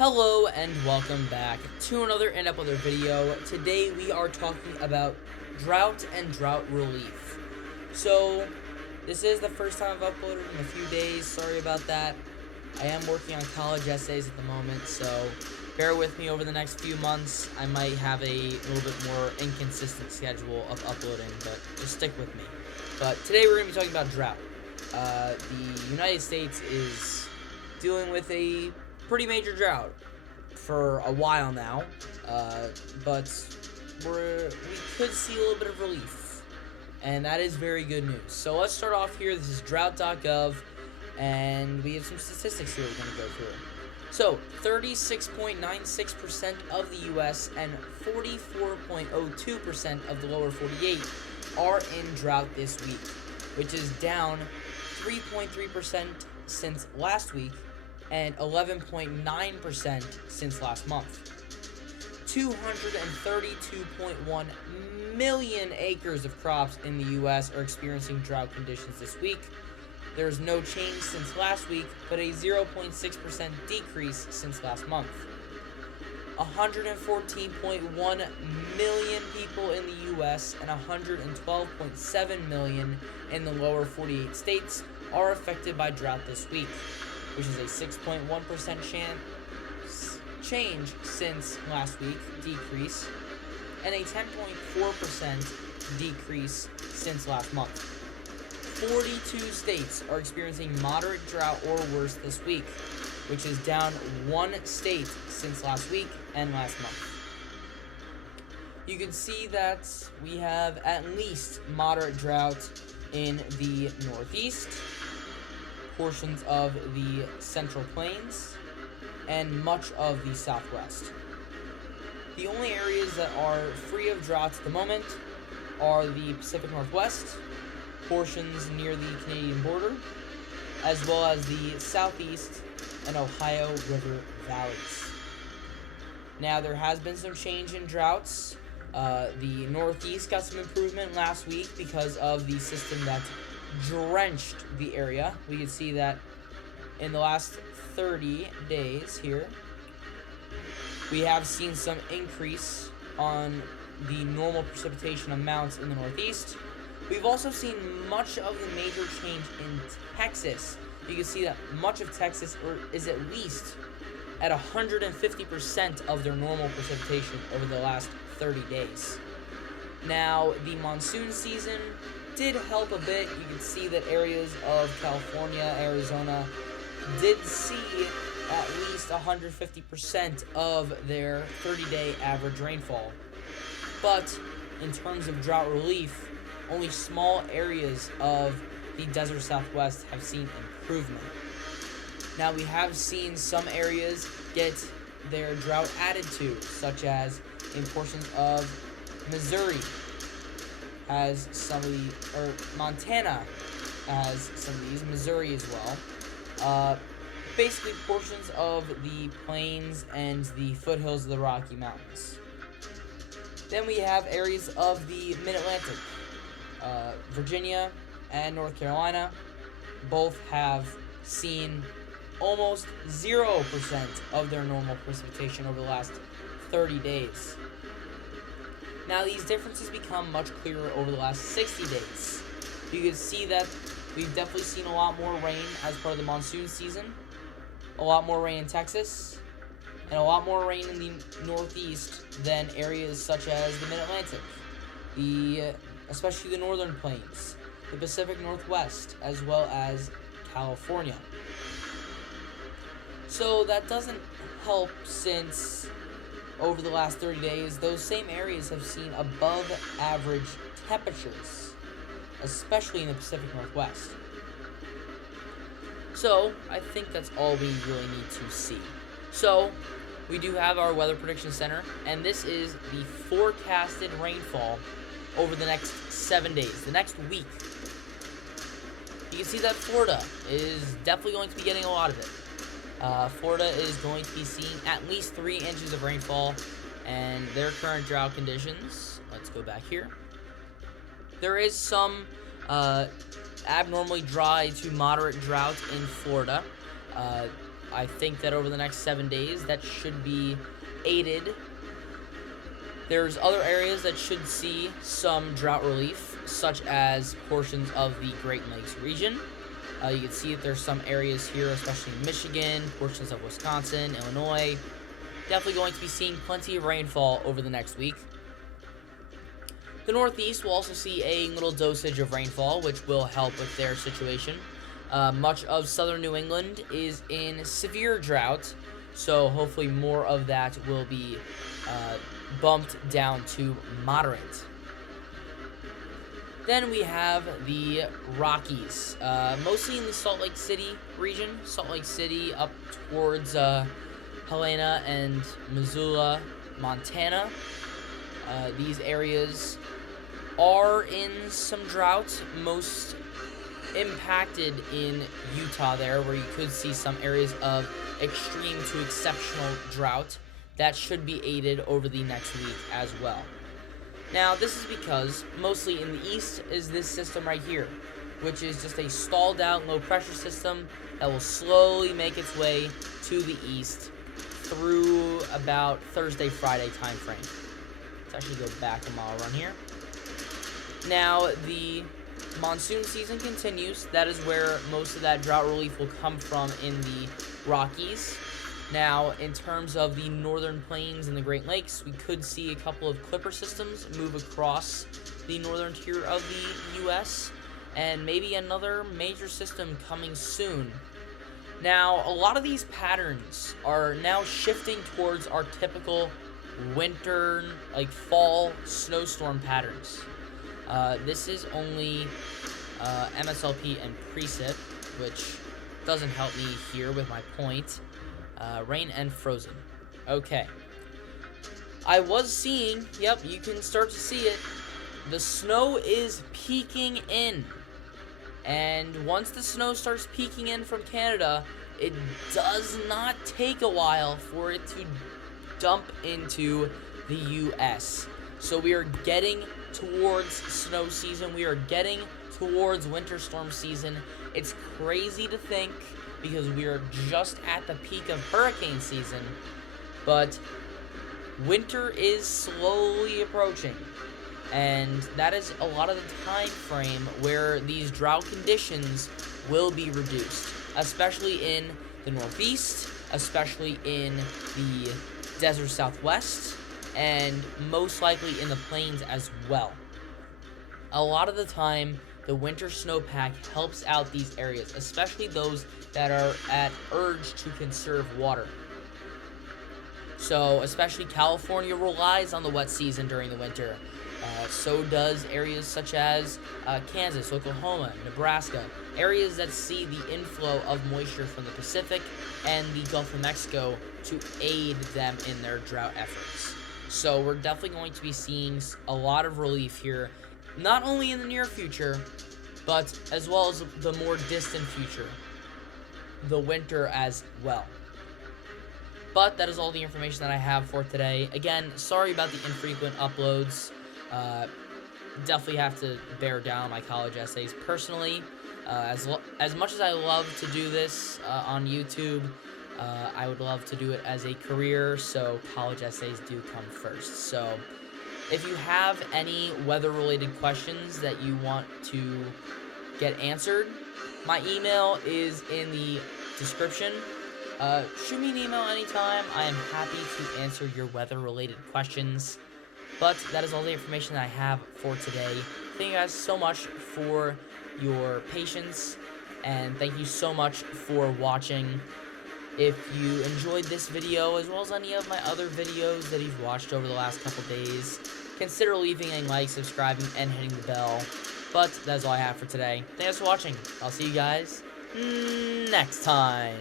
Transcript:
Hello and welcome back to another and other video. Today we are talking about drought and drought relief. So this is the first time I've uploaded in a few days. Sorry about that. I am working on college essays at the moment, so bear with me over the next few months. I might have a little bit more inconsistent schedule of uploading, but just stick with me. But today we're going to be talking about drought. The United States is dealing with a pretty major drought for a while now, but we could see a little bit of relief, and that is very good news. So let's start off here. This is drought.gov, and we have some statistics here we're going to go through. So 36.96% of the U.S. and 44.02% of the lower 48 are in drought this week, which is down 3.3% since last week and 11.9% since last month. 232.1 million acres of crops in the U.S. are experiencing drought conditions this week. There's no change since last week, but a 0.6% decrease since last month. 114.1 million people in the U.S. and 112.7 million in the lower 48 states are affected by drought this week, which is a 6.1% change since last week, decrease, and a 10.4% decrease since last month. 42 states are experiencing moderate drought or worse this week, which is down one state since last week and last month. You can see that we have at least moderate drought in the Northeast, portions of the Central Plains, and much of the Southwest. The only areas that are free of droughts at the moment are the Pacific Northwest, portions near the Canadian border, as well as the Southeast and Ohio River valleys. Now, there has been some change in droughts. The Northeast got some improvement last week because of the system that drenched the area. We can see that in the last 30 days here, we have seen some increase on the normal precipitation amounts in the Northeast. We've also seen much of the major change in Texas. You can see that much of Texas is at least at 150% of their normal precipitation over the last 30 days. Now, the monsoon season did help a bit. You can see that areas of California, Arizona did see at least 150% of their 30-day average rainfall. But in terms of drought relief, only small areas of the desert Southwest have seen improvement. Now, we have seen some areas get their drought added to, such as in portions of Missouri has some of the, or Montana has some of these, Missouri as well. Basically portions of the plains and the foothills of the Rocky Mountains. Then we have areas of the Mid-Atlantic. Virginia and North Carolina both have seen almost 0% of their normal precipitation over the last 30 days. Now, these differences become much clearer over the last 60 days. You can see that we've definitely seen a lot more rain as part of the monsoon season, a lot more rain in Texas, and a lot more rain in the Northeast than areas such as the Mid-Atlantic, especially the Northern Plains, the Pacific Northwest, as well as California. So that doesn't help, since over the last 30 days, those same areas have seen above average temperatures, especially in the Pacific Northwest. So I think that's all we really need to see. So we do have our Weather Prediction Center, and this is the forecasted rainfall over the next 7 days, the next week. You can see that Florida is definitely going to be getting a lot of it. Florida is going to be seeing at least 3 inches of rainfall, and their current drought conditions. Let's go back here. There is some abnormally dry to moderate drought in Florida. I think that over the next 7 days, that should be aided. There's other areas that should see some drought relief, such as portions of the Great Lakes region. You can see that there's some areas here, especially in Michigan, portions of Wisconsin, Illinois. Definitely going to be seeing plenty of rainfall over the next week. The Northeast will also see a little dosage of rainfall, which will help with their situation. Much of southern New England is in severe drought, so hopefully more of that will be bumped down to moderate. Then we have the Rockies, mostly in the Salt Lake City region. Salt Lake City up towards Helena and Missoula, Montana. These areas are in some drought, most impacted in Utah there, where you could see some areas of extreme to exceptional drought. That should be aided over the next week as well. Now, this is because mostly in the east is this system right here, which is just a stalled out low pressure system that will slowly make its way to the east through about Thursday, Friday time frame. Let's actually go back a mile run here. Now, the monsoon season continues. That is where most of that drought relief will come from in the Rockies. Now, in terms of the northern plains and the Great Lakes, we could see a couple of clipper systems move across the northern tier of the U.S., and maybe another major system coming soon. Now, a lot of these patterns are now shifting towards our typical winter, like fall snowstorm patterns. This is only MSLP and precip, which doesn't help me here with my point. Rain and frozen. Okay. I was seeing, yep, you can start to see it. The snow is peeking in. And once the snow starts peeking in from Canada, it does not take a while for it to dump into the US. So we are getting towards snow season. We are getting towards winter storm season. It's crazy to think, because we are just at the peak of hurricane season, but winter is slowly approaching, and that is a lot of the time frame where these drought conditions will be reduced, especially in the Northeast, especially in the desert Southwest, and most likely in the plains as well. A lot of the time, the winter snowpack helps out these areas, especially those that are at urge to conserve water. So, especially California relies on the wet season during the winter. So does areas such as Kansas, Oklahoma, Nebraska, areas that see the inflow of moisture from the Pacific and the Gulf of Mexico to aid them in their drought efforts. So we're definitely going to be seeing a lot of relief here, not only in the near future, but as well as the more distant future, the winter as well. But that is all the information that I have for today. Again, sorry about the infrequent uploads. Definitely have to bear down my college essays. Personally, as much as I love to do this on YouTube, I would love to do it as a career, so college essays do come first. So if you have any weather-related questions that you want to get answered, my email is in the description. Shoot me an email anytime. I am happy to answer your weather-related questions. But that is all the information that I have for today. Thank you guys so much for your patience, and thank you so much for watching. If you enjoyed this video, as well as any of my other videos that you've watched over the last couple days, consider leaving a like, subscribing, and hitting the bell. But that is all I have for today. Thanks for watching. I'll see you guys next time.